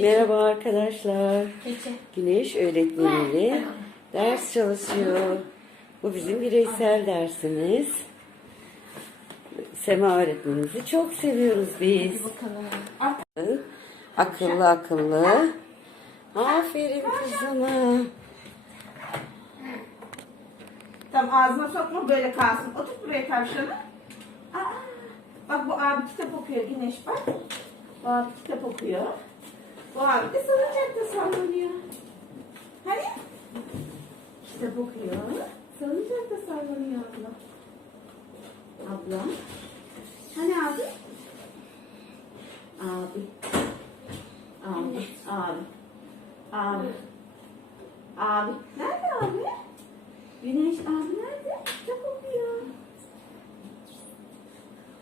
Merhaba arkadaşlar. Güneş öğretmeniyle ders çalışıyor. Bu bizim bireysel dersimiz. Sema öğretmenimizi çok seviyoruz biz. Bakalım. Akıllı akıllı. Aferin kızıma. Tamam ağzına sokma böyle kalsın. Otur buraya tavşanı. Aa, bak bu abi kitap okuyor Güneş bak. Bu abi kitap okuyor. Bu abi de salıncakta sallanıyor. Hani? Kitap okuyor. Salıncakta sallanıyor abla. Abla. Hani abi? Abi. Abi. Abi. Abi. Abi. Nerede abi? Güneş abi nerede? Kitap okuyor.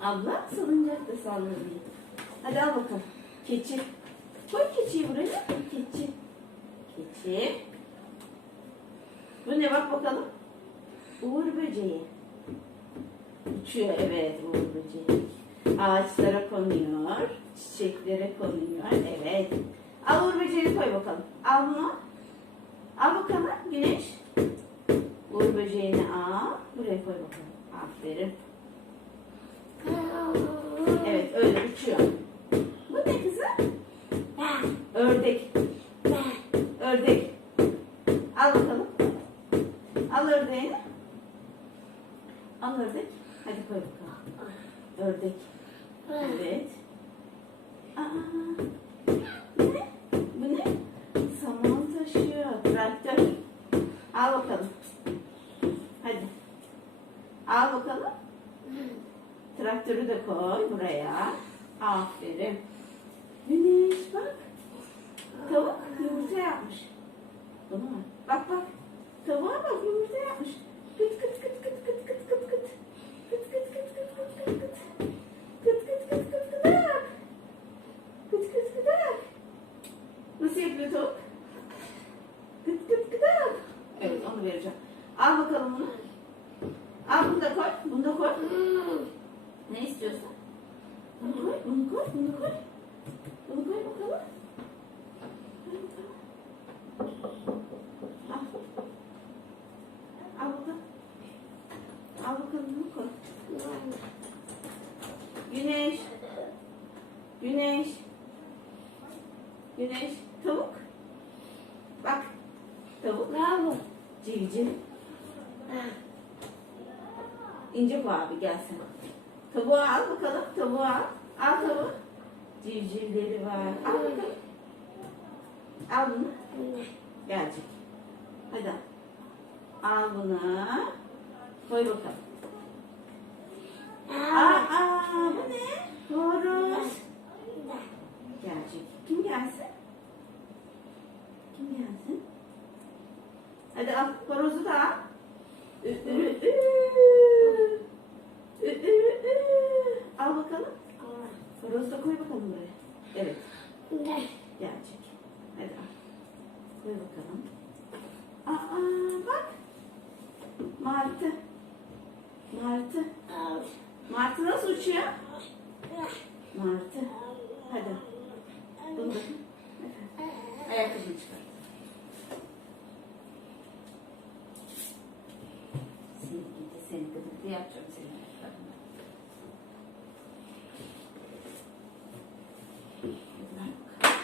Abla salıncakta sallanıyor. Hadi al bakalım. Keçi. Koy keçiyi buraya. Keçi. Keçi. Bu ne bak bakalım. Uğur böceği. Uçuyor evet uğur böceği. Ağaçlara konuyor. Çiçeklere konuyor. Evet. Al uğur böceğini koy bakalım. Al bunu. Al bakalım güneş. Uğur böceğini al. Buraya koy bakalım. Aferin. Evet öyle uçuyor. Al ördek. Hadi koy bakalım. Ördek. Evet. Aa, ne? Bu ne? Saman taşıyor. Traktör. Al bakalım. Hadi. Al bakalım. Traktörü de koy buraya. Aferin. Güneş bak. Tavuk yumurta yapmış. Bunu mu? Bak bak. Tavuğa bak yumurta yapmış. Kıt kıt kıt kıt kıt. Kıt kıt kıt kıt kıt kıt kıt. Kıt kıt kıt kıt kıdak. Kıt kıt kıdak. Nasıl yapıyor tavuk? Kıt kıt kıdak. Evet onu vereceğim. Al bakalım bunu. Al bunu da koy. Bunu da koy. Ne istiyorsun? Bunu koy, bunu koy, bunu koy. Bunu koy bakalım. Al. Al bakalım. Al bakalım bunu koy. Güneş. Güneş. Güneş. Tavuk. Bak. Tavuk. Civciv. İnce bu abi gelsin. Tavuğu al bakalım. Tavuğu al. Al tavuğu. Civcivleri var. Al bakalım. Al bunu. Gelecek. Hadi al. Al bunu. Koy bakalım. Aa, aa bu ne? Horoz. Gelecek. Kim gelsin? Kim gelsin? Hadi al. Horozu da al. Al bakalım. Horozu da koy bakalım buraya. Evet. Gelecek. Hadi al. Koy bakalım. Aa bak. Martı. Martı. Martı nasıl uçuyor? Martı. Hadi. Bunu da. Ayakkabını çıkar. Seni seni gıdıklı yapacağım seni. ayakkabını.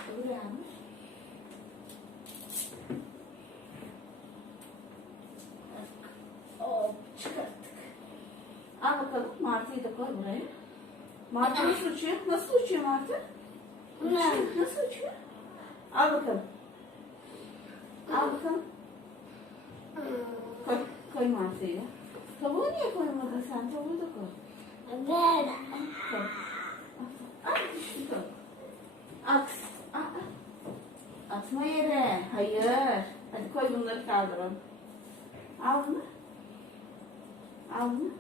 Hadi bak. Çıkarttık. Al bakalım martıyı da koy buraya. Martı nasıl uçuyor? Nasıl uçuyor martı? Uçuyor. Nasıl uçuyor? Al bakalım. Al bakalım. Koy, koy martıyı. Tavuğu niye koymadın sen? Tavuğu da koy. Koy. At düştü. At. At. Atma yere. Hayır. Hadi koy bunları kaldıralım. Al bunu. Al bunu.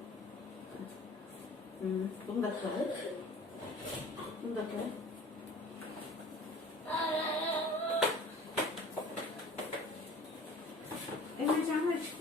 Hı, bunu da koy. Bunu da koy. Emrecan hadi çık